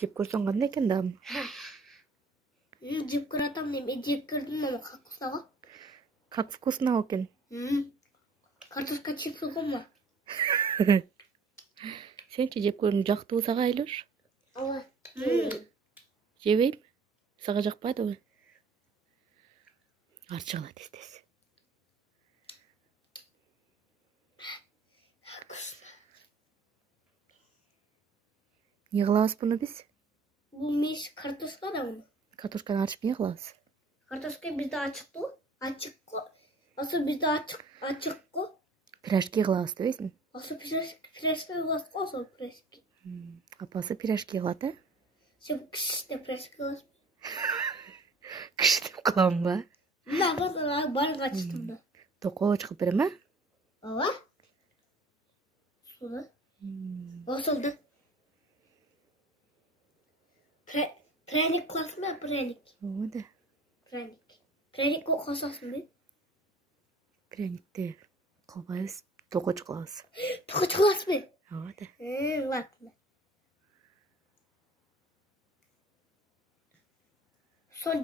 Жеп көрсөң кандай экен да? Жеп көрөтөм дейм. Жеп көрдүм, ама как вкусно. Как вкусно экен. Картошка чипсы гома. Сенчи жеп көрүң жактыбы сага Айлюш? Ооба. Жебейм. Сага жакпайдыбы? Арчыгыла тез. Вкусно. Эмне кылабыз буну биз? Бул меш картошка да муну. Картошканы ачып эмне кылабыз? Картошка бизде ачыктуу. Ачыкко. Асыл бизде ачыкко. Пирожки кылабыз дебейсиң? Асыл пирожки кылабыз го, асыл пирожки. Апасы пирожки кылат, э? Сен кичте пирожки кыласың. Киштеп кылам ба? Мына базарга барып ачтым да. Токооч кылып берем, э? Ооба. Суда. Асыл да. Пряник кыласың ба, пряник? Ооба да. Пряник косасың бе? Пряникти кылбайбыз, токоч кылабыз. Токоч кыласың бе? Ооба да. Ладно. Сон